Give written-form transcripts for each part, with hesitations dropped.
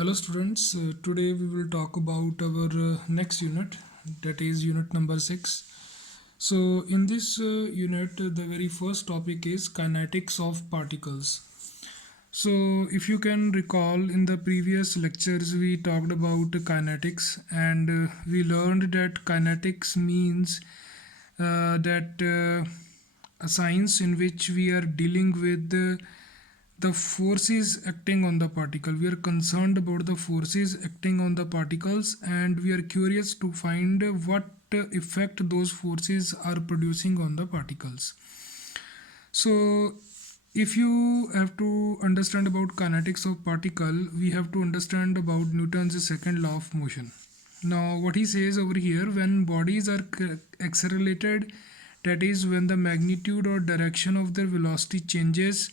Hello students, today we will talk about our next unit, that is unit number 6. So in this unit the very first topic is kinetics of particles. So if you can recall, in the previous lectures we talked about kinetics, and we learned that kinetics means that a science in which we are dealing with the forces acting on the particle. We are concerned about the forces acting on the particles, and we are curious to find what effect those forces are producing on the particles. So if you have to understand about kinetics of particle, we have to understand about Newton's second law of motion. Now what he says over here, when bodies are accelerated, that is when the magnitude or direction of their velocity changes,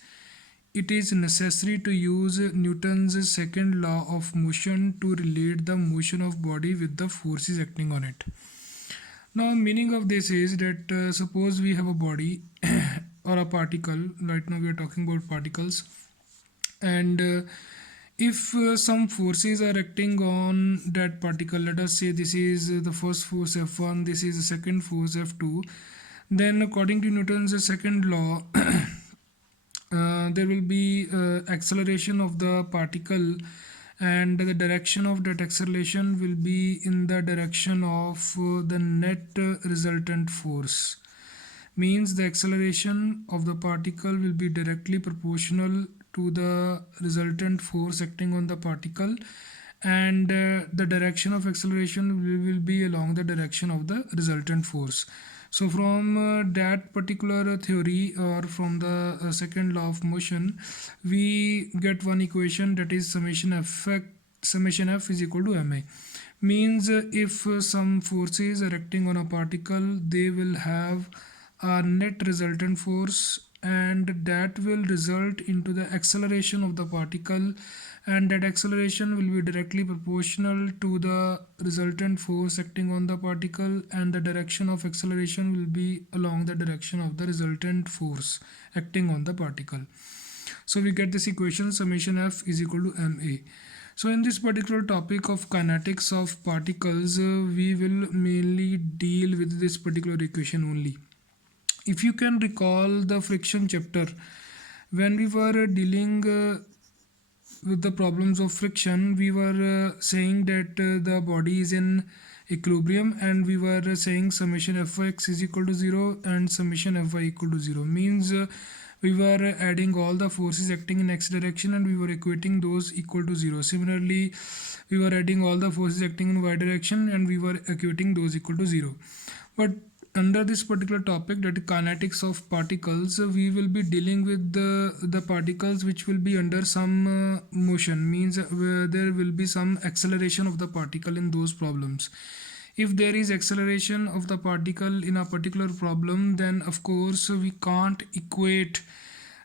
it is necessary to use Newton's second law of motion to relate the motion of body with the forces acting on it. Now meaning of this is that suppose we have a body or a particle. Right now we are talking about particles, and if some forces are acting on that particle, let us say this is the first force F1, this is the second force F2, then according to Newton's second law there will be acceleration of the particle, and the direction of that acceleration will be in the direction of the net resultant force. Means the acceleration of the particle will be directly proportional to the resultant force acting on the particle, and the direction of acceleration will be along the direction of the resultant force. So from that particular theory, or from the second law of motion, we get one equation, that is summation f is equal to ma. Means if some forces are acting on a particle, they will have a net resultant force, and that will result into the acceleration of the particle, and that acceleration will be directly proportional to the resultant force acting on the particle, and the direction of acceleration will be along the direction of the resultant force acting on the particle. So we get this equation, summation f is equal to ma. So in this particular topic of kinetics of particles, we will mainly deal with this particular equation only. If you can recall the friction chapter, when we were dealing with the problems of friction, we were saying that the body is in equilibrium, and we were saying summation fx is equal to 0 and summation fy equal to 0. Means we were adding all the forces acting in x direction, and we were equating those equal to 0. Similarly, we were adding all the forces acting in y direction, and we were equating those equal to 0. But under this particular topic, that is kinetics of particles, we will be dealing with the particles which will be under some motion. Means there will be some acceleration of the particle in those problems. If there is acceleration of the particle in a particular problem, then of course we can't equate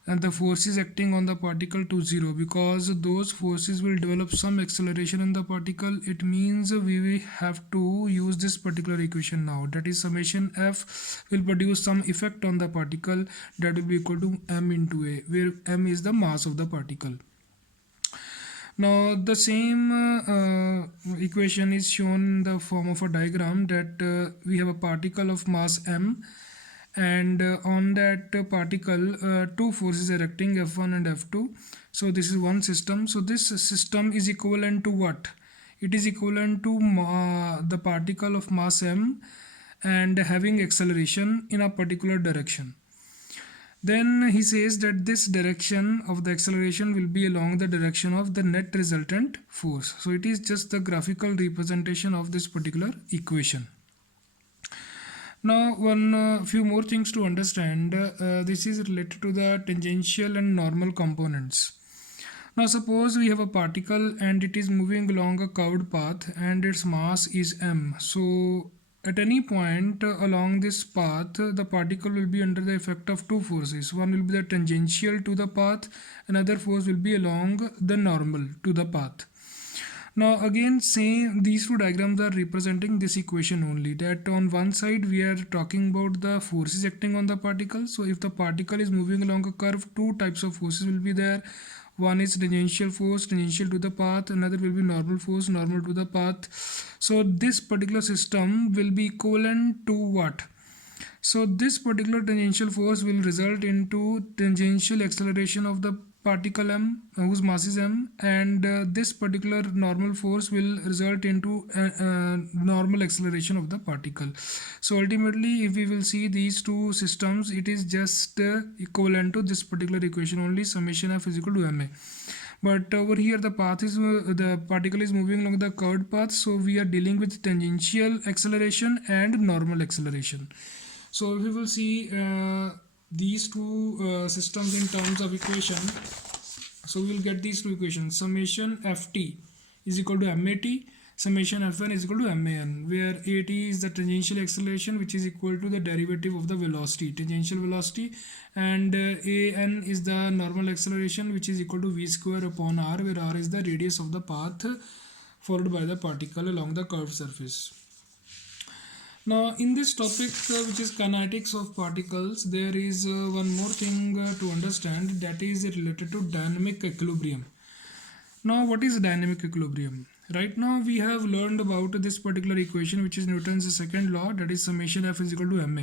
the forces acting on the particle to 0, because those forces will develop some acceleration in the particle. It means we will have to use this particular equation now, that is summation f will produce some effect on the particle, that will be equal to m into a, where m is the mass of the particle. Now the same equation is shown in the form of a diagram, that we have a particle of mass m, and on that particle two forces are acting, F1 and F2. So this is one system. So this system is equivalent to what? It is equivalent to the particle of mass m and having acceleration in a particular direction. Then he says that this direction of the acceleration will be along the direction of the net resultant force. So it is just the graphical representation of this particular equation. Now one few more things to understand. This is related to the tangential and normal components. Now suppose we have a particle and it is moving along a curved path, and its mass is m. So at any point along this path, the particle will be under the effect of two forces. One will be the tangential to the path, another force will be along the normal to the path. Now again, same, these two diagrams are representing this equation only, that on one side we are talking about the forces acting on the particle. So if the particle is moving along a curve, two types of forces will be there. One is tangential force, tangential to the path. Another will be normal force, normal to the path. So this particular system will be equivalent to what? So this particular tangential force will result into tangential acceleration of the particle m, whose mass is m, and this particular normal force will result into normal acceleration of the particle. So ultimately, if we will see these two systems, it is just equivalent to this particular equation only, summation f is equal to ma. But over here the path is the particle is moving along the curved path, so we are dealing with tangential acceleration and normal acceleration. So we will see these two systems in terms of equation. So we will get these two equations. Summation ft is equal to mat, summation fn is equal to man, where at is the tangential acceleration, which is equal to the derivative of the velocity, tangential velocity, and an is the normal acceleration, which is equal to v square upon r, where r is the radius of the path followed by the particle along the curved surface. Now in this topic which is kinetics of particles, there is one more thing to understand, that is related to dynamic equilibrium. Now what is dynamic equilibrium? Right now we have learned about this particular equation, which is Newton's second law, that is summation f is equal to ma.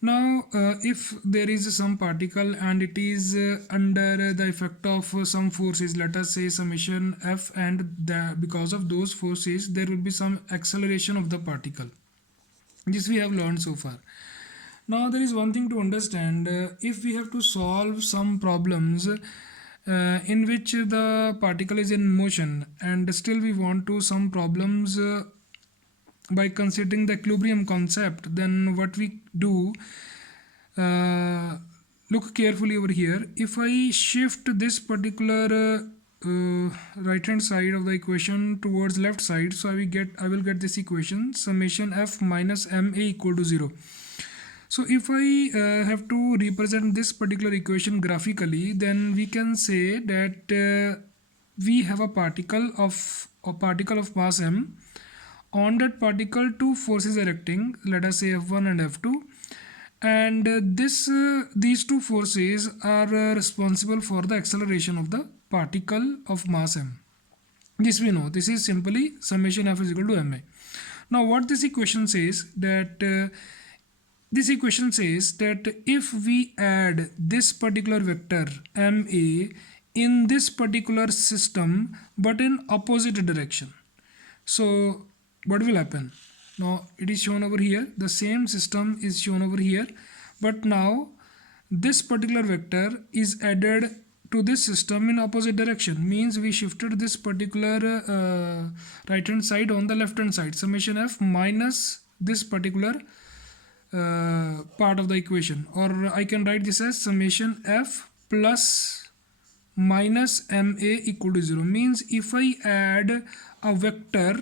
Now if there is some particle and it is under the effect of some forces, let us say summation f, and because of those forces there will be some acceleration of the particle. This we have learned so far. Now there is one thing to understand, if we have to solve some problems in which the particle is in motion and still we want to some problems by considering the equilibrium concept, then what we do, look carefully over here. If I shift this particular right hand side of the equation towards left side, so I will get this equation, summation f minus ma equal to 0. So if I have to represent this particular equation graphically, then we can say that we have a particle of mass m. On that particle two forces are acting, let us say f1 and f2, and these two forces are responsible for the acceleration of the particle of mass m. This we know. This is simply summation f is equal to ma. Now what this equation says, that if we add this particular vector ma in this particular system but in opposite direction, so what will happen? Now it is shown over here, the same system is shown over here, but now this particular vector is added to this system in opposite direction, means we shifted this particular right hand side on the left hand side, summation f minus this particular part of the equation, or I can write this as summation f plus minus ma equal to 0, means if I add a vector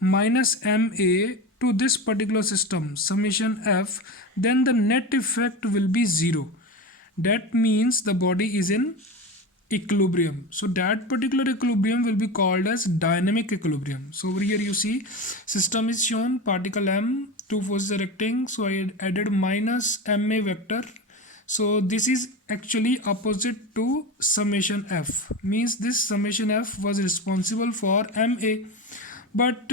minus ma to this particular system summation f, then the net effect will be 0. That means the body is in equilibrium. So that particular equilibrium will be called as dynamic equilibrium. So over here you see system is shown, particle m, two forces are acting, so I added minus ma vector. So this is actually opposite to summation f, means this summation f was responsible for ma, but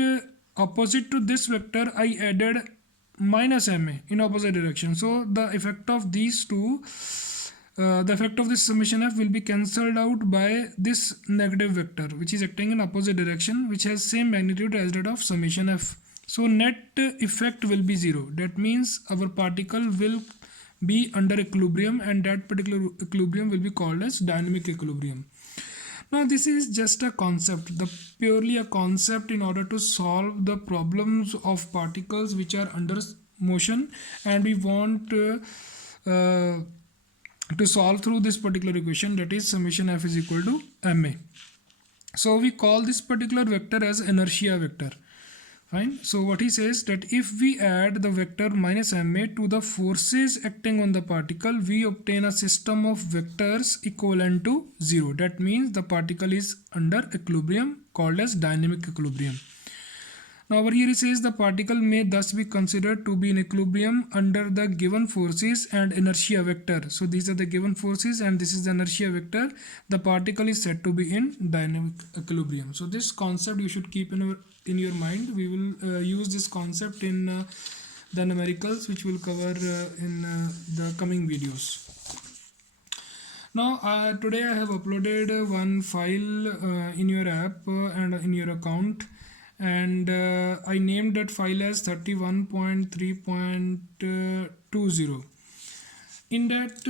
opposite to this vector I added minus ma in opposite direction. So the effect of these two, the effect of this summation f will be cancelled out by this negative vector which is acting in opposite direction, which has same magnitude as that of summation f. So net effect will be 0. That means our particle will be under equilibrium, and that particular equilibrium will be called as dynamic equilibrium. Now this is just a concept, purely a concept in order to solve the problems of particles which are under motion, and we want to solve through this particular equation, that is summation f is equal to ma. So we call this particular vector as inertia vector. Fine. So what he says, that if we add the vector minus ma to the forces acting on the particle, we obtain a system of vectors equivalent to 0. That means the particle is under equilibrium, called as dynamic equilibrium. Now over here it says the particle may thus be considered to be in equilibrium under the given forces and inertia vector. So these are the given forces and this is the inertia vector. The particle is said to be in dynamic equilibrium. So this concept you should keep in your mind. We will use this concept in the numericals, which we'll cover in the coming videos. Now today I have uploaded one file in your app and in your account, and I named that file as 31.3.20. In that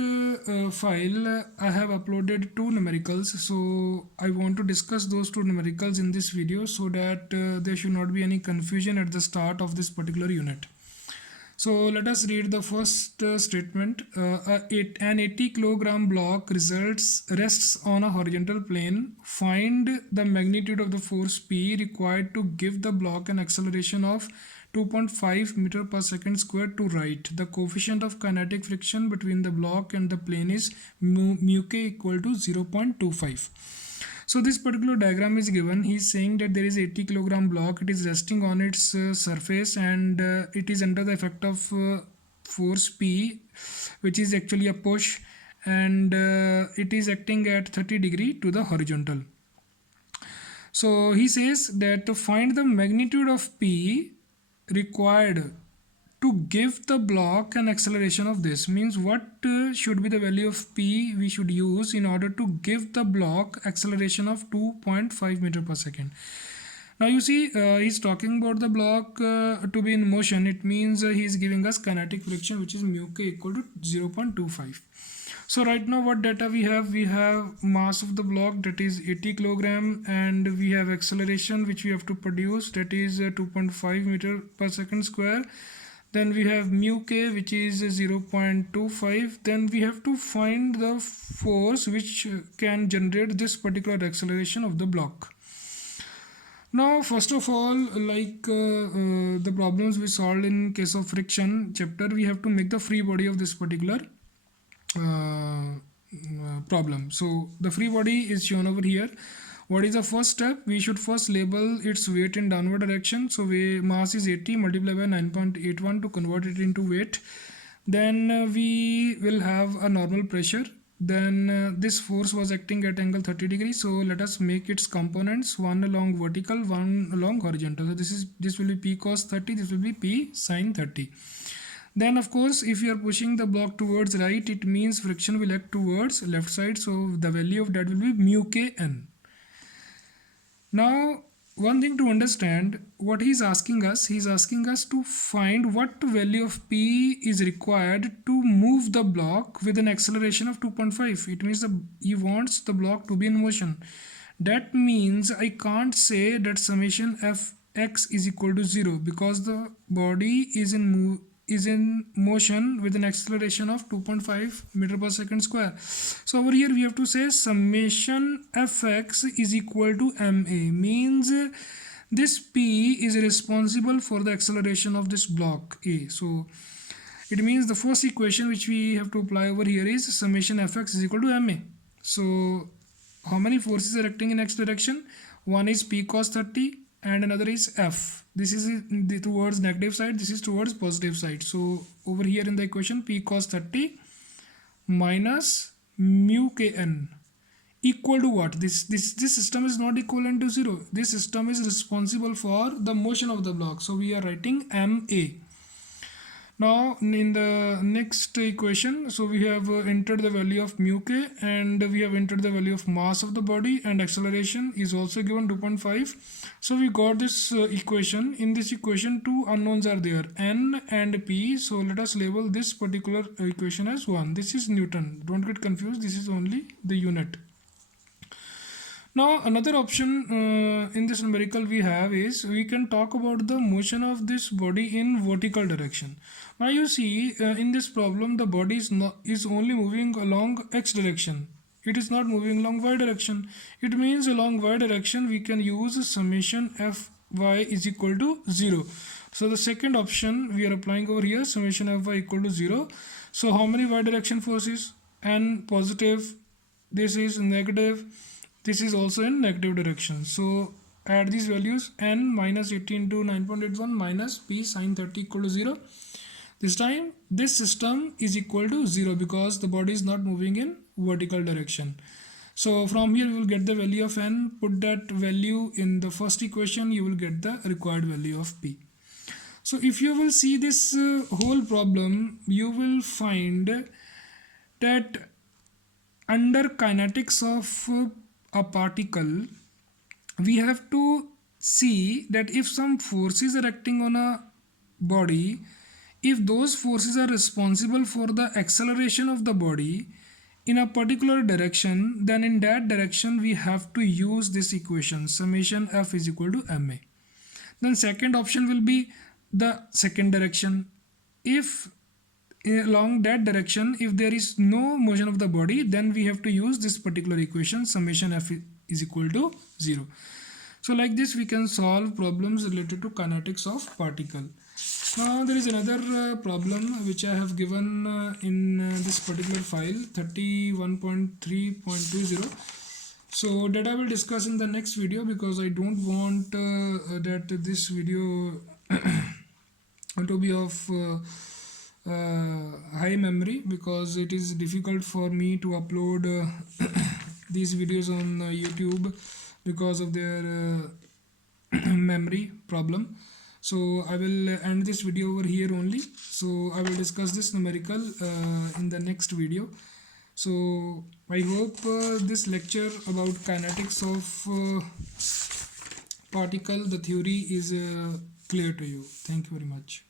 file I have uploaded two numericals, so I want to discuss those two numericals in this video so that there should not be any confusion at the start of this particular unit. So let us read the first statement. An 80 kilogram block rests on a horizontal plane. Find the magnitude of the force P required to give the block an acceleration of 2.5 meter per second squared to right. The coefficient of kinetic friction between the block and the plane is mu k equal to 0.25. So this particular diagram is given. He is saying that there is 80 kilogram block. It is resting on its surface, and it is under the effect of force P, which is actually a push, and it is acting at 30 degree to the horizontal. So he says that to find the magnitude of P required to give the block an acceleration of this, means what should be the value of P we should use in order to give the block acceleration of 2.5 meter per second. Now you see he's talking about the block to be in motion. It means he is giving us kinetic friction, which is mu k equal to 0.25. So right now what data we have mass of the block, that is 80 kilogram, and we have acceleration which we have to produce, that is 2.5 meter per second square. Then we have mu k, which is 0.25. Then we have to find the force which can generate this particular acceleration of the block. Now first of all, like the problems we solved in case of friction chapter, we have to make the free body of this particular problem. So the free body is shown over here. What is the first step? We should first label its weight in downward direction. So mass is 80 multiplied by 9.81 to convert it into weight. Then we will have a normal pressure. Then this force was acting at angle 30 degrees. So let us make its components, one along vertical, one along horizontal. So this will be P cos 30, this will be P sin 30. Then of course, if you are pushing the block towards right, it means friction will act towards left side. So the value of that will be mu k n. Now one thing to understand, what he's asking us to find what value of P is required to move the block with an acceleration of 2.5. It means he wants the block to be in motion. That means I can't say that summation fx is equal to 0, because the body is in motion with an acceleration of 2.5 meter per second square. So over here we have to say summation fx is equal to ma, means this P is responsible for the acceleration of this block A. So it means the first equation which we have to apply over here is summation fx is equal to ma. So how many forces are acting in x direction? One is P cos 30 and another is F. This is towards negative side, this is towards positive side. So over here in the equation, P cos 30 minus mu kn equal to what? This system is not equivalent to 0. This system is responsible for the motion of the block. So we are writing ma. Now in the next equation, so we have entered the value of mu k, and we have entered the value of mass of the body, and acceleration is also given 2.5. So we got this equation. In this equation, two unknowns are there, n and p. So let us label this particular equation as 1. This is Newton. Don't get confused. This is only the unit. Now another option in this numerical we have is we can talk about the motion of this body in vertical direction. Now you see in this problem the body is only moving along x direction. It is not moving along y direction. It means along y direction we can use summation fy is equal to 0. So the second option we are applying over here, summation fy equal to 0. So how many y direction forces? N positive, this is negative, this is also in negative direction. So add these values, n minus 80 into 9.81 minus p sine 30 equal to 0. This time this system is equal to 0 because the body is not moving in vertical direction. So from here we will get the value of n, put that value in the first equation, you will get the required value of p. So if you will see this whole problem, you will find that under kinetics of a particle, we have to see that if some forces are acting on a body, if those forces are responsible for the acceleration of the body in a particular direction, then in that direction we have to use this equation, summation f is equal to ma. Then second option will be the second direction. If along that direction, if there is no motion of the body, then we have to use this particular equation, summation f is equal to 0. So like this we can solve problems related to kinetics of particle. Now there is another problem which I have given in this particular file 31.3.20. So that I will discuss in the next video, because I don't want that this video to be of high memory, because it is difficult for me to upload these videos on YouTube because of their memory problem. So I will end this video over here only. So I will discuss this numerical in the next video. So I hope this lecture about kinetics of particle, the theory is clear to you. Thank you very much.